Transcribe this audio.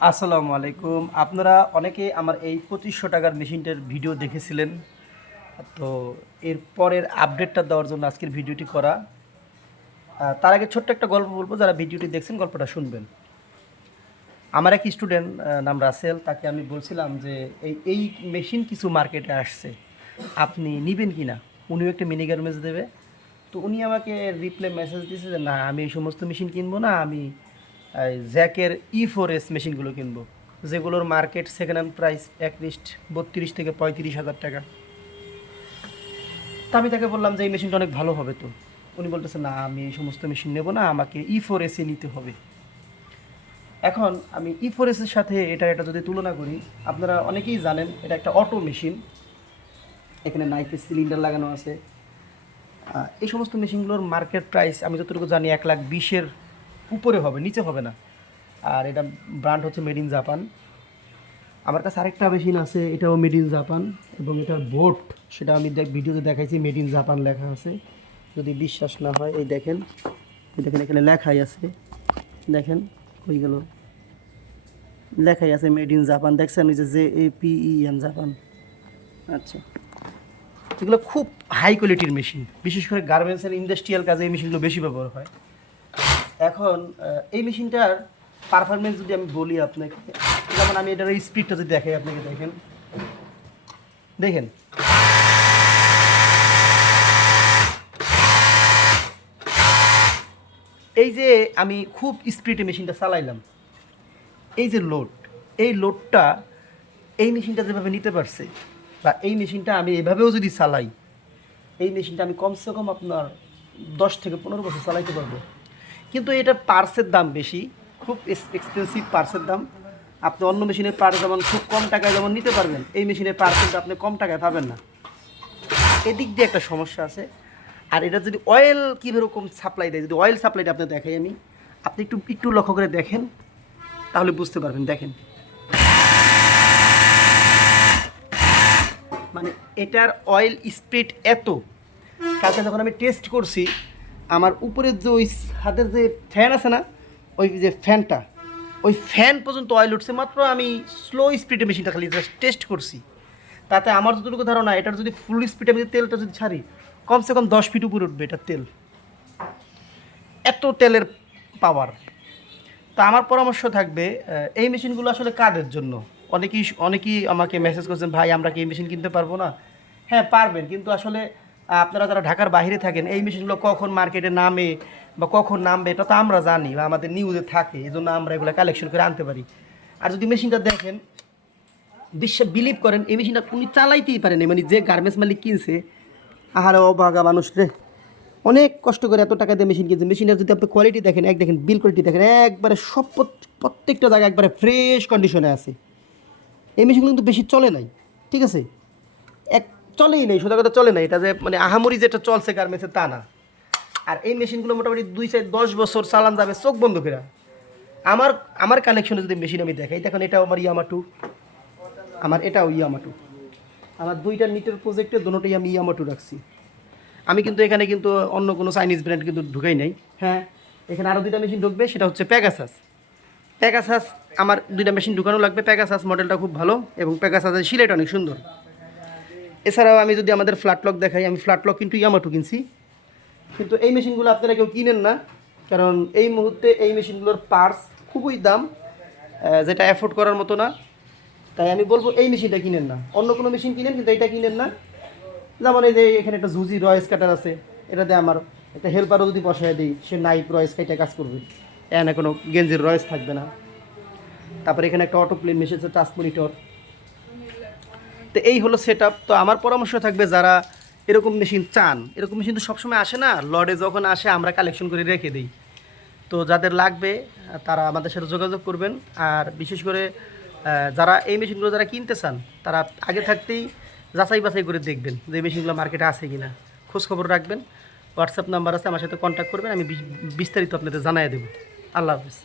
আসসালামু আলাইকুম। আপনারা অনেকে আমার এই পঁচিশশো টাকার মেশিনটার ভিডিও দেখেছিলেন। তো এর পরের আপডেটটা দেওয়ার জন্য আজকের ভিডিওটি করা। তার আগে ছোট্ট একটা গল্প বলব, যারা ভিডিওটি দেখছেন গল্পটা শুনবেন। আমার এক স্টুডেন্ট নাম রাসেল, তাকে আমি বলছিলাম যে, এই এই মেশিন কিছু মার্কেটে আসছে। আপনি নেবেন কি না উনিও একটা মিনি গার্মেন্টস দেবে। তো উনি আমাকে রিপ্লাই মেসেজ দিয়েছে যে, না, আমি এই সমস্ত মেশিন কিনবো না, আমি জ্যাকের ই ফোর এস মেশিনগুলো কিনবো, যেগুলোর market second hand price at least বত্রিশ থেকে পঁয়ত্রিশ হাজার টাকা। তা আমি তাকে বললাম যে, এই মেশিনটা অনেক ভালো হবে তো। উনি বলতেছে, না, আমি এই সমস্ত মেশিন নেব না, আমাকে ই ফোর এসে নিতে হবে। এখন আমি ই ফোর এসের সাথে এটা এটা যদি তুলনা করি, আপনারা অনেকেই জানেন, এটা একটা অটো মেশিন এখানে নাইফের সিলিন্ডার লাগানো আছে। এই সমস্ত মেশিনগুলোর মার্কেট প্রাইস আমি যতটুকু জানি, এক লাখ বিশের উপরে হবে, নিচে হবে না। আর এটা ব্র্যান্ড হচ্ছে মেড ইন জাপান আমার কাছে আরেকটা মেশিন আছে, এটাও মেড ইন জাপান এবং এটার বোট সেটা আমি ভিডিওতে দেখাইছি মেড ইন জাপান লেখা আছে। যদি বিশ্বাস না হয়, এই দেখেন দেখেন এখানে লেখাই আছে। দেখেন, হয়ে গেল। লেখাই আছে মেড ইন জাপান দেখছেন যে J A P E N Japan আচ্ছা। এগুলো খুব হাই কোয়ালিটির মেশিন বিশেষ করে গার্মেন্টস গার্মেন্টসের ইন্ডাস্ট্রিয়াল কাজে এই মেশিনগুলো বেশি ব্যবহার হয়। এখন এই মেশিনটার পারফরমেন্স যদি আমি বলি আপনাকে, যেমন আমি এটার স্পিডটা যদি দেখাই আপনাকে, দেখেন। দেখেন। এই যে আমি খুব স্পিডে মেশিনটা চালাইলাম, এই যে লোড এই লোডটা এই মেশিনটা যেভাবে নিতে পারছে, বা এই মেশিনটা আমি এভাবেও যদি চালাই, এই মেশিনটা আমি কমসে কম আপনার দশ থেকে পনেরো বছর চালাইতে পারব। কিন্তু এটা পার্সের দাম বেশি, খুব এক্সপেন্সিভ পার্সের দাম। আপনি অন্য মেশিনের পার্স যেমন খুব কম টাকায় যেমন নিতে পারবেন, এই মেশিনের পার্স কিন্তু আপনি কম টাকায় পাবেন না। এদিক দিয়ে একটা সমস্যা আছে। আর এটা যদি অয়েল কীরকম সাপ্লাই দেয়, যদি অয়েল সাপ্লাইটা আপনি দেখাই আমি, আপনি একটু একটু লক্ষ্য করে দেখেন, তাহলে বুঝতে পারবেন, দেখেন। মানে এটার অয়েল স্প্রিড এত, কালকে যখন আমি টেস্ট করছি আমার উপরের যে ওই হাতের যে ফ্যান আছে না, ওই যে ফ্যানটা ওই ফ্যান পর্যন্ত অয়েল উঠছে। মাত্র আমি স্লো স্পিডে মেশিনটা খালি জাস্ট টেস্ট করছি। তাতে আমার যতটুকু ধারণা, এটার যদি ফুল স্পিডে আমি তেলটা যদি ছাড়ি, কমসে কম দশ ফিট উপরে উঠবে এটার তেল। এত তেলের পাওয়ার তা আমার পরামর্শ থাকবে এই মেশিনগুলো আসলে কাদের জন্য? অনেকেই অনেকেই আমাকে মেসেজ করছেন, ভাই, আমরা কি এই মেশিন কিনতে পারব না? হ্যাঁ পারবেন, কিন্তু আসলে আপনারা যারা ঢাকার বাইরে থাকেন, এই মেশিনগুলো কখন মার্কেটে নামে বা কখন নামবে এটা তো আমরা জানি বা আমাদের নিউজে থাকে এই জন্য আমরা এগুলো কালেকশন করে আনতে পারি। আর যদি মেশিনটা দেখেন, বিশ্বে বিলিভ করেন, এই মেশিনটা উনি চালাইতেই পারেন মানে যে গার্মেন্টস মালিক কিনছে, আহারে অভাগা মানুষ রে। অনেক কষ্ট করে এত টাকা দিয়ে মেশিন কিনছে। মেশিনের যদি আপনি কোয়ালিটি দেখেন, এক দেখেন বিল কোয়ালিটি দেখেন, একবারে সব প্রত্যেকটা জায়গায় একবারে ফ্রেশ কন্ডিশনে আছে। এই মেশিনগুলো কিন্তু বেশি চলে নাই, ঠিক আছে? এক চলেই নেই, সোজা কথা চলে নাই। এটা যে মানে আহামরি যেটা চলছে গার্মেন্টসে তা না। আর এই মেশিনগুলো মোটামুটি দুই চার দশ বছর চালান যাবে, চোখ বন্ধ করে আমার আমার কালেকশনে যদি মেশিন আমি দেখাই, দেখেন এটাও আমার ইয়ামাটু আমার এটাও ইয়ামাটু আমার দুইটা নিটের প্রজেক্টে দুটোই আমি ইয়ামাটু রাখছি। আমি কিন্তু এখানে কিন্তু অন্য কোনো চাইনিজ ব্র্যান্ড কিন্তু ঢুকাই নাই। হ্যাঁ এখানে আরও দুইটা মেশিন ঢুকবে, সেটা হচ্ছে প্যাগাসাস প্যাগাসাস আমার দুইটা মেশিন ঢুকানো লাগবে। প্যাগাসাস মডেলটা খুব ভালো এবং প্যাগাসাসের সিলেট অনেক সুন্দর। এছাড়াও আমি যদি আমাদের ফ্ল্যাট লক দেখাই, আমি ফ্ল্যাট লক কিন্তু ইয়ামাটু কিনছি। কিন্তু এই মেশিনগুলো আপনারা কেউ কিনেন না, কারণ এই মুহূর্তে এই মেশিনগুলোর পার্টস খুবই দাম যেটা অ্যাফোর্ড করার মতো না। তাই আমি বলব এই মেশিনটা কিনেন না। অন্য কোনো মেশিন কিনেন, কিন্তু এটা কিনেন না। যেমন এই যে এখানে একটা জুজি রয়েস কাটার আছে, এটাতে আমার একটা হেল্পারও যদি বসায় দিই, সে নাইট রয়েস কাইটা কাজ করবে। এখানে কোনো গেঞ্জির রয়েস থাকবে না। তারপরে এখানে একটা অটো প্লেন মেশিন আছে টাচ মনিটর তো এই হলো সেট তো আমার পরামর্শ থাকবে যারা এরকম মেশিন চান, এরকম মেশিন তো সবসময় আসে না? লডে যখন আসে, আমরা কালেকশন করে রেখে দিই। তো যাদের লাগবে, তারা আমাদের সাথে যোগাযোগ করবেন। আর বিশেষ করে যারা এই মেশিনগুলো যারা কিনতে চান, তারা আগে থাকতেই যাচাই বাছাই করে দেখবেন যে মেশিনগুলো মার্কেটে আছে কিনা। খোঁজ খবর রাখবেন। হোয়াটসঅ্যাপ নাম্বার আছে, আমার সাথে কন্ট্যাক্ট করবেন। আমি বিস্তারিত আপনাদের জানাই দেবো। আল্লাহ হাফিজ।